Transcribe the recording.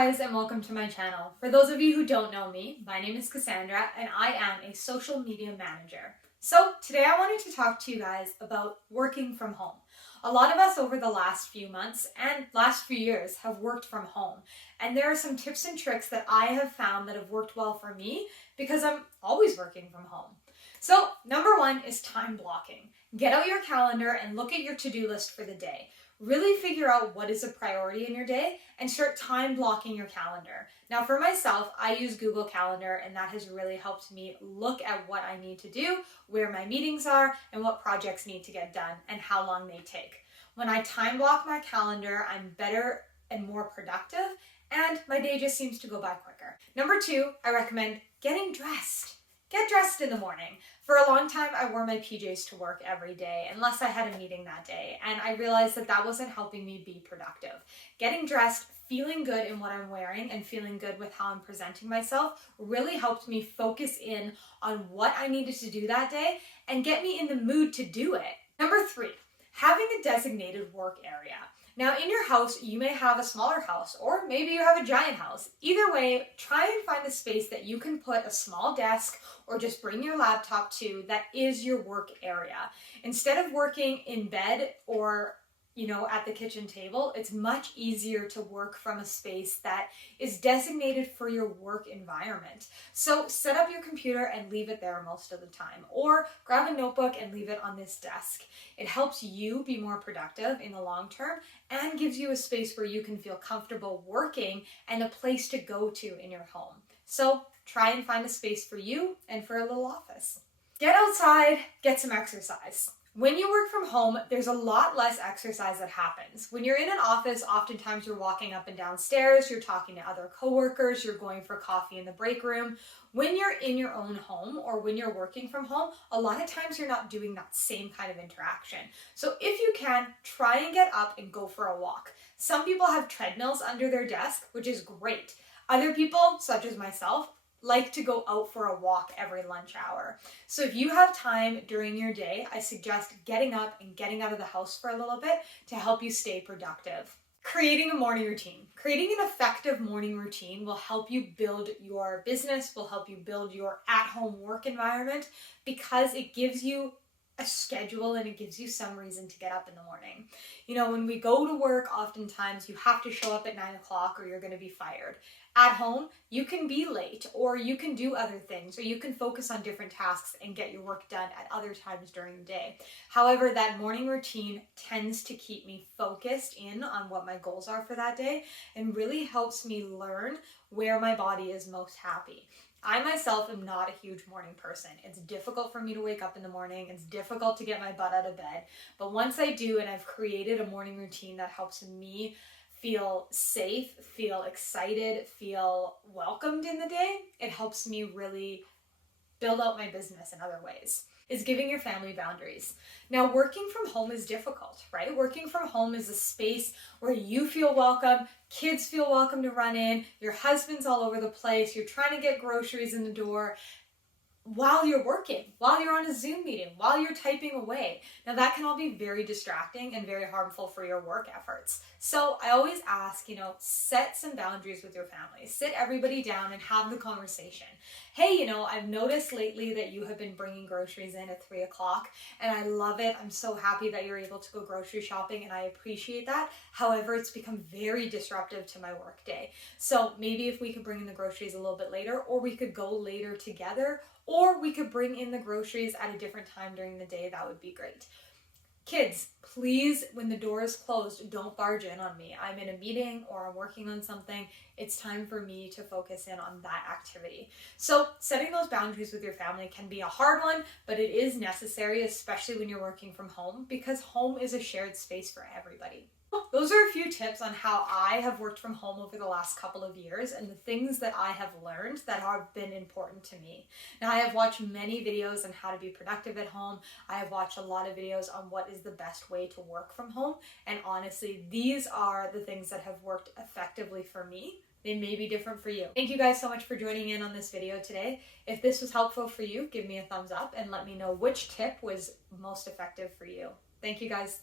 guys, and welcome to my channel. For those of you who don't know me, my name is Cassandra and I am a social media manager. So today I wanted to talk to you guys about working from home. A lot of us over the last few months and last few years have worked from home, and there are some tips and tricks that I have found that have worked well for me because I'm always working from home. So number one is time blocking. Get out your calendar and look at your to-do list for the day. Really figure out what is a priority in your day and start time blocking your calendar. Now for myself, I use Google Calendar, and that has really helped me look at what I need to do, where my meetings are, and what projects need to get done and how long they take. When I time block my calendar, I'm better and more productive, and my day just seems to go by quicker. Number two, I recommend getting dressed. Get dressed in the morning. For a long time, I wore my PJs to work every day, unless I had a meeting that day, and I realized that that wasn't helping me be productive. Getting dressed, feeling good in what I'm wearing, and feeling good with how I'm presenting myself really helped me focus in on what I needed to do that day and get me in the mood to do it. Number three, having a designated work area. Now in your house, you may have a smaller house, or maybe you have a giant house. Either way, try and find a space that you can put a small desk or just bring your laptop to that is your work area. Instead of working in bed or at the kitchen table, it's much easier to work from a space that is designated for your work environment. So set up your computer and leave it there most of the time, or grab a notebook and leave it on this desk. It helps you be more productive in the long term and gives you a space where you can feel comfortable working and a place to go to in your home. So try and find a space for you and for a little office. Get outside, get some exercise. When you work from home, there's a lot less exercise that happens. When you're in an office, oftentimes you're walking up and down stairs, you're talking to other coworkers, you're going for coffee in the break room. When you're in your own home or when you're working from home, a lot of times you're not doing that same kind of interaction. So if you can, try and get up and go for a walk. Some people have treadmills under their desk, which is great. Other people, such as myself, like to go out for a walk every lunch hour. So if you have time during your day, I suggest getting up and getting out of the house for a little bit to help you stay productive. Creating a morning routine. Creating an effective morning routine will help you build your business, will help you build your at-home work environment, because it gives you a schedule and it gives you some reason to get up in the morning. When we go to work, oftentimes you have to show up at 9 o'clock or you're going to be fired. At home, you can be late, or you can do other things, or you can focus on different tasks and get your work done at other times during the day. However, that morning routine tends to keep me focused in on what my goals are for that day and really helps me learn where my body is most happy. I myself am not a huge morning person. It's difficult for me to wake up in the morning. It's difficult to get my butt out of bed. But once I do, and I've created a morning routine that helps me feel safe, feel excited, feel welcomed in the day, it helps me really build out my business in other ways. Is giving your family boundaries. Now, working from home is difficult, right? Working from home is a space where you feel welcome, kids feel welcome to run in, your husband's all over the place, you're trying to get groceries in the door while you're working, while you're on a Zoom meeting, while you're typing away. Now that can all be very distracting and very harmful for your work efforts. So I always ask, set some boundaries with your family. Sit everybody down and have the conversation. Hey, I've noticed lately that you have been bringing groceries in at 3 o'clock and I love it. I'm so happy that you're able to go grocery shopping and I appreciate that. However, it's become very disruptive to my work day. So maybe if we could bring in the groceries a little bit later, or we could go later together, or we could bring in the groceries at a different time during the day, that would be great. Kids, please, when the door is closed, don't barge in on me. I'm in a meeting or I'm working on something. It's time for me to focus in on that activity. So setting those boundaries with your family can be a hard one, but it is necessary, especially when you're working from home, because home is a shared space for everybody. Those are a few tips on how I have worked from home over the last couple of years and the things that I have learned that have been important to me. Now, I have watched many videos on how to be productive at home. I have watched a lot of videos on what is the best way to work from home. And honestly, these are the things that have worked effectively for me. They may be different for you. Thank you guys so much for joining in on this video today. If this was helpful for you, give me a thumbs up and let me know which tip was most effective for you. Thank you guys.